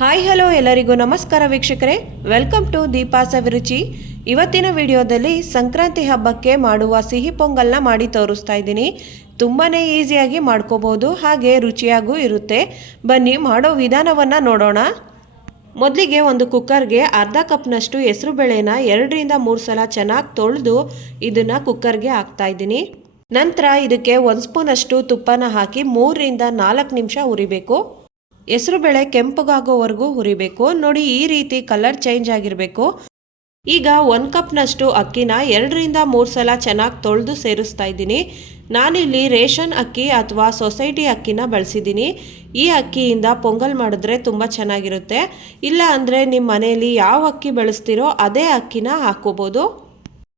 Hi hello ಎಲ್ಲರಿಗೂ ನಮಸ್ಕಾರ ವೀಕ್ಷಕರೇ. Welcome to Deepa's Saviruchi. ಇವತ್ತಿನ ವಿಡಿಯೋದಲ್ಲಿ ಸಂಕ್ರಾಂತಿ ಹಬ್ಬಕ್ಕೆ ಮಾಡುವ ಸಿಹಿ ಪೊಂಗಲ್ನ ಮಾಡಿ ತೋರಿಸ್ತಾ ಇದ್ದೀನಿ. ತುಂಬಾ ಈಸಿಯಾಗಿ ಮಾಡ್ಕೋಬೋದು, ಹಾಗೆ ರುಚಿಯಾಗೂ ಇರುತ್ತೆ. ಬನ್ನಿ, ಮಾಡೋ ವಿಧಾನವನ್ನು ನೋಡೋಣ. ಮೊದಲಿಗೆ ಒಂದು ಕುಕ್ಕರ್ಗೆ ಅರ್ಧ ಕಪ್ನಷ್ಟು ಹೆಸರು ಬೇಳೆನ ಎರಡರಿಂದ ಮೂರು ಸಲ ಚೆನ್ನಾಗಿ ತೊಳೆದು ಇದನ್ನು ಕುಕ್ಕರ್ಗೆ ಹಾಕ್ತಾ ಇದ್ದೀನಿ. ನಂತರ ಇದಕ್ಕೆ ಒಂದು ಸ್ಪೂನಷ್ಟು ತುಪ್ಪನ ಹಾಕಿ ಮೂರರಿಂದ ನಾಲ್ಕು ನಿಮಿಷ ಹುರಿಬೇಕು. ಹೆಸರುಬೇಳೆ ಕೆಂಪಗಾಗೋವರೆಗೂ ಹುರಿಬೇಕು. ನೋಡಿ, ಈ ರೀತಿ ಕಲರ್ ಚೇಂಜ್ ಆಗಿರಬೇಕು. ಈಗ ಒಂದು ಕಪ್ನಷ್ಟು ಅಕ್ಕಿನ ಎರಡರಿಂದ ಮೂರು ಸಲ ಚೆನ್ನಾಗಿ ತೊಳೆದು ಸೇರಿಸ್ತಾ ಇದ್ದೀನಿ. ನಾನಿಲ್ಲಿ ರೇಷನ್ ಅಕ್ಕಿ ಅಥವಾ ಸೊಸೈಟಿ ಅಕ್ಕಿನ ಬಳಸಿದ್ದೀನಿ. ಈ ಅಕ್ಕಿಯಿಂದ ಪೊಂಗಲ್ ಮಾಡಿದ್ರೆ ತುಂಬ ಚೆನ್ನಾಗಿರುತ್ತೆ. ಇಲ್ಲ ಅಂದರೆ ನಿಮ್ಮ ಮನೆಯಲ್ಲಿ ಯಾವ ಅಕ್ಕಿ ಬಳಸ್ತೀರೋ ಅದೇ ಅಕ್ಕಿನ ಹಾಕೋಬೋದು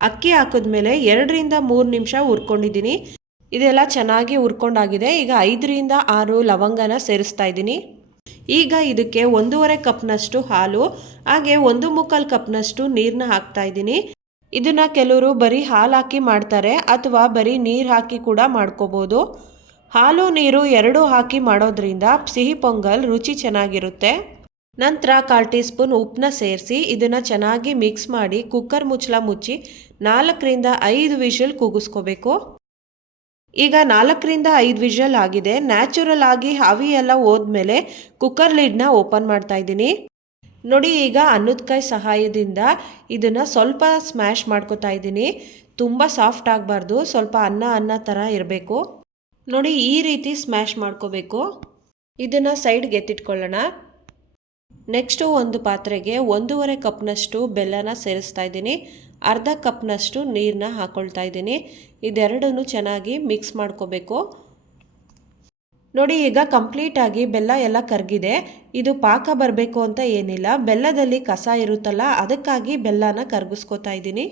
ಅಕ್ಕಿ ಹಾಕಿದ್ಮೇಲೆ ಎರಡರಿಂದ ಮೂರು ನಿಮಿಷ ಹುರ್ಕೊಂಡಿದ್ದೀನಿ. ಇದೆಲ್ಲ ಚೆನ್ನಾಗಿ ಹುರ್ಕೊಂಡಾಗಿದೆ. ಈಗ ಐದರಿಂದ ಆರು ಲವಂಗನ ಸೇರಿಸ್ತಾ ಇದ್ದೀನಿ. ಈಗ ಇದಕ್ಕೆ ಒಂದೂವರೆ ಕಪ್ನಷ್ಟು ಹಾಲು, ಹಾಗೆ ಒಂದು ಮುಕ್ಕಾಲು ಕಪ್ನಷ್ಟು ನೀರನ್ನ ಹಾಕ್ತಾ ಇದ್ದೀನಿ. ಇದನ್ನ ಕೆಲವರು ಬರೀ ಹಾಲು ಹಾಕಿ ಮಾಡ್ತಾರೆ ಅಥವಾ ಬರೀ ನೀರು ಹಾಕಿ ಕೂಡ ಮಾಡ್ಕೋಬೋದು. ಹಾಲು, ನೀರು ಎರಡೂ ಹಾಕಿ ಮಾಡೋದ್ರಿಂದ ಸಿಹಿ ಪೊಂಗಲ್ ರುಚಿ ಚೆನ್ನಾಗಿರುತ್ತೆ. ನಂತರ ಕಾಲು ಟೀ ಸ್ಪೂನ್ ಉಪ್ಪನ್ನ ಸೇರಿಸಿ ಇದನ್ನು ಚೆನ್ನಾಗಿ ಮಿಕ್ಸ್ ಮಾಡಿ ಕುಕ್ಕರ್ ಮುಚ್ಚಲ ಮುಚ್ಚಿ ನಾಲ್ಕರಿಂದ ಐದು ವಿಷಲ್ ಕೂಗಿಸ್ಕೋಬೇಕು ಈಗ ನಾಲ್ಕರಿಂದ ಐದು ವಿಷಲ್ ಆಗಿದೆ. ನ್ಯಾಚುರಲ್ ಆಗಿ ಹವಿ ಎಲ್ಲ ಹೋದ್ಮೇಲೆ ಕುಕ್ಕರ್ ಲಿಡ್ನ ಓಪನ್ ಮಾಡ್ತಾ ಇದ್ದೀನಿ. ನೋಡಿ ಈಗ ಅನ್ನದಕಾಯಿ ಸಹಾಯದಿಂದ ಇದನ್ನು ಸ್ವಲ್ಪ ಸ್ಮ್ಯಾಶ್ ಮಾಡ್ಕೋತಾ ಇದ್ದೀನಿ. ತುಂಬ ಸಾಫ್ಟ್ ಆಗಬಾರ್ದು. ಸ್ವಲ್ಪ ಅನ್ನ ಅನ್ನ ಥರ ಇರಬೇಕು. ನೋಡಿ ಈ ರೀತಿ ಸ್ಮ್ಯಾಶ್ ಮಾಡ್ಕೋಬೇಕು. ಇದನ್ನು ಸೈಡ್ಗೆ ಎತ್ತಿಟ್ಕೊಳ್ಳೋಣ. ನೆಕ್ಸ್ಟು ಒಂದು ಪಾತ್ರೆಗೆ ಒಂದೂವರೆ ಕಪ್ನಷ್ಟು ಬೆಲ್ಲನ ಸೇರಿಸ್ತಾ ಇದ್ದೀನಿ. ಅರ್ಧ ಕಪ್ನಷ್ಟು ನೀರನ್ನ ಹಾಕ್ಕೊಳ್ತಾ ಇದ್ದೀನಿ. ಇದೆರಡನ್ನು ಚೆನ್ನಾಗಿ ಮಿಕ್ಸ್ ಮಾಡ್ಕೋಬೇಕು. ನೋಡಿ, ಈಗ ಕಂಪ್ಲೀಟಾಗಿ ಬೆಲ್ಲ ಎಲ್ಲ ಕರಗಿದೆ. ಇದು ಪಾಕ ಬರಬೇಕು ಅಂತ ಏನಿಲ್ಲ. ಬೆಲ್ಲದಲ್ಲಿ ಕಸ ಇರುತ್ತಲ್ಲ, ಅದಕ್ಕಾಗಿ ಬೆಲ್ಲನ ಕರಗಿಸ್ಕೊತಾ ಇದ್ದೀನಿ.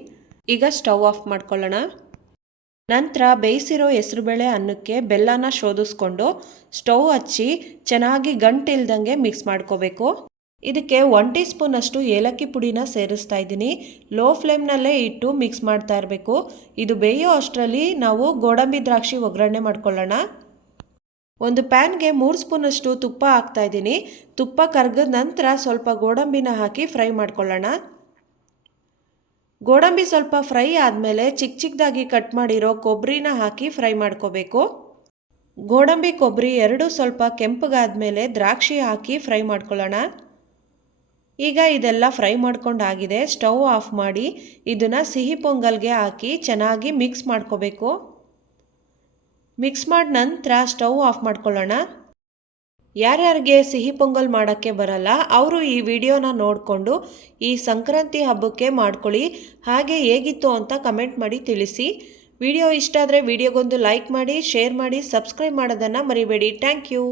ಈಗ ಸ್ಟವ್ ಆಫ್ ಮಾಡ್ಕೊಳ್ಳೋಣ. ನಂತರ ಬೇಯಿಸಿರೋ ಹೆಸರುಬೇಳೆ ಅನ್ನಕ್ಕೆ ಬೆಲ್ಲನ ಶೋಧಿಸ್ಕೊಂಡು ಸ್ಟವ್ ಹಚ್ಚಿ ಚೆನ್ನಾಗಿ ಗಂಟಿಲ್ದಂಗೆ ಮಿಕ್ಸ್ ಮಾಡ್ಕೋಬೇಕು. ಇದಕ್ಕೆ ಒನ್ ಟೀ ಸ್ಪೂನಷ್ಟು ಏಲಕ್ಕಿ ಪುಡಿನ ಸೇರಿಸ್ತಾ ಇದ್ದೀನಿ. ಲೋ ಫ್ಲೇಮ್ನಲ್ಲೇ ಇಟ್ಟು ಮಿಕ್ಸ್ ಮಾಡ್ತಾ ಇರಬೇಕು. ಇದು ಬೇಯೋ ಅಷ್ಟರಲ್ಲಿ ನಾವು ಗೋಡಂಬಿ ದ್ರಾಕ್ಷಿ ಒಗ್ಗರಣೆ ಮಾಡ್ಕೊಳ್ಳೋಣ. ಒಂದು ಪ್ಯಾನ್ಗೆ ಮೂರು ಸ್ಪೂನಷ್ಟು ತುಪ್ಪ ಹಾಕ್ತಾ ಇದ್ದೀನಿ. ತುಪ್ಪ ಕರ್ಗದ ನಂತರ ಸ್ವಲ್ಪ ಗೋಡಂಬಿನ ಹಾಕಿ ಫ್ರೈ ಮಾಡ್ಕೊಳ್ಳೋಣ. ಗೋಡಂಬಿ ಸ್ವಲ್ಪ ಫ್ರೈ ಆದಮೇಲೆ ಚಿಕ್ಕ ಚಿಕ್ಕದಾಗಿ ಕಟ್ ಮಾಡಿರೋ ಕೊಬ್ಬರಿನ ಹಾಕಿ ಫ್ರೈ ಮಾಡ್ಕೋಬೇಕು. ಗೋಡಂಬಿ ಕೊಬ್ಬರಿ ಎರಡು ಸ್ವಲ್ಪ ಕೆಂಪಗಾದ್ಮೇಲೆ ದ್ರಾಕ್ಷಿ ಹಾಕಿ ಫ್ರೈ ಮಾಡ್ಕೊಳ್ಳೋಣ. ಈಗ ಇದೆಲ್ಲ ಫ್ರೈ ಮಾಡ್ಕೊಂಡಾಗಿದೆ, ಸ್ಟವ್ ಆಫ್ ಮಾಡಿ ಇದನ್ನು ಸಿಹಿ ಪೊಂಗಲ್ಗೆ ಹಾಕಿ ಚೆನ್ನಾಗಿ ಮಿಕ್ಸ್ ಮಾಡ್ಕೋಬೇಕು. ಮಿಕ್ಸ್ ಮಾಡಿ ನಂತರ ಸ್ಟವ್ ಆಫ್ ಮಾಡ್ಕೊಳ್ಳೋಣ. ಯಾರ್ಯಾರಿಗೆ ಸಿಹಿ ಪೊಂಗಲ್ ಮಾಡೋಕ್ಕೆ ಬರಲ್ಲ, ಅವರು ಈ ವಿಡಿಯೋನ ನೋಡಿಕೊಂಡು ಈ ಸಂಕ್ರಾಂತಿ ಹಬ್ಬಕ್ಕೆ ಮಾಡ್ಕೊಳ್ಳಿ. ಹಾಗೆ ಹೇಗಿತ್ತು ಅಂತ ಕಮೆಂಟ್ ಮಾಡಿ ತಿಳಿಸಿ. ವಿಡಿಯೋ ಇಷ್ಟ ಆದರೆ ವಿಡಿಯೋಗೊಂದು ಲೈಕ್ ಮಾಡಿ, ಶೇರ್ ಮಾಡಿ, ಸಬ್ಸ್ಕ್ರೈಬ್ ಮಾಡೋದನ್ನು ಮರಿಬೇಡಿ. Thank you.